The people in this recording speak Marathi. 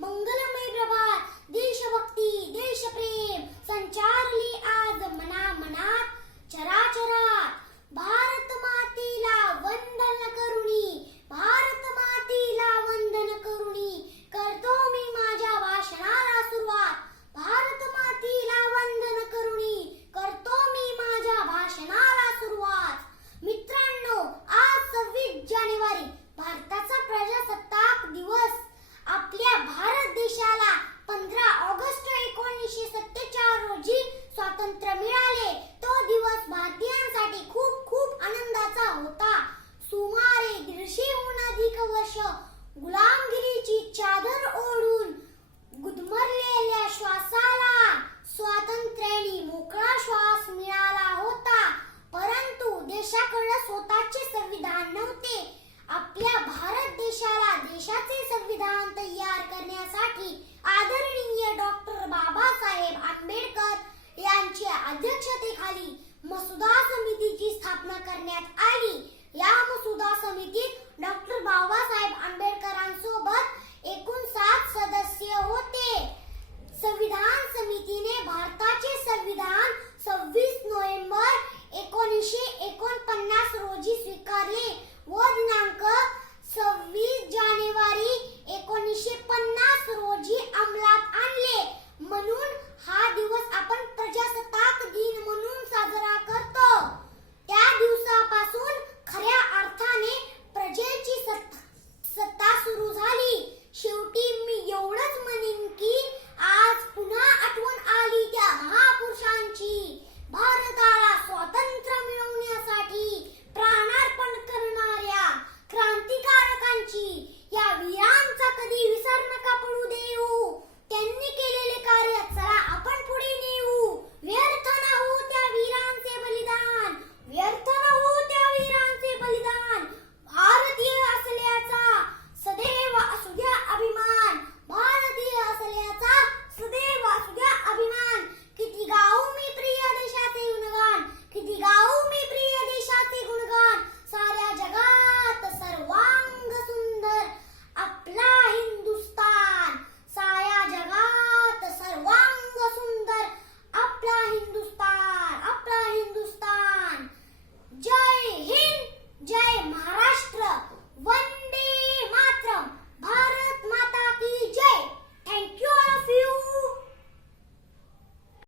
मंगलमय प्रभात. देशभक्ती देशप्रेम संचारली आज मनामनात चराचरात. भारत मातेला वंदन करुणी, भारत मातेला वंदन करुणी करतो मी माझ्या भाषणाला सुरुवात. भारत मातेला वंदन करुणी करतो मी माझ्या भाषणाला सुरुवात. मित्रांनो, आज 26 जानेवारी भारताचा प्रजासत्ताक दिवस. आपल्या भारत देशाला 15 ऑगस्ट 1947 रोजी स्वातंत्र्य मिळाले. तो दिवस भारतीयांसाठी खूप खूप आनंदाचा होता. सुमारे 150हून अधिक वर्ष गुलामगिरीची चादर ओढून गुदमरलेल्या श्वासाला स्वातंत्र्याने मोकळा श्वास मिळाला होता. परंतु देशाकडे स्वतःचे संविधान नव्हते. आपल्या भारत देशाला देशाचे संविधान तयार करण्यासाठी आदरणीय डॉक्टर बाबासाहेब आंबेडकर यांच्या अध्यक्षतेखाली मसुदा समितीची स्थापना करण्यात आली. या मसुदा समितीत डॉक्टर बाबासाहेब आंबेडकरांसोबत एकूण 7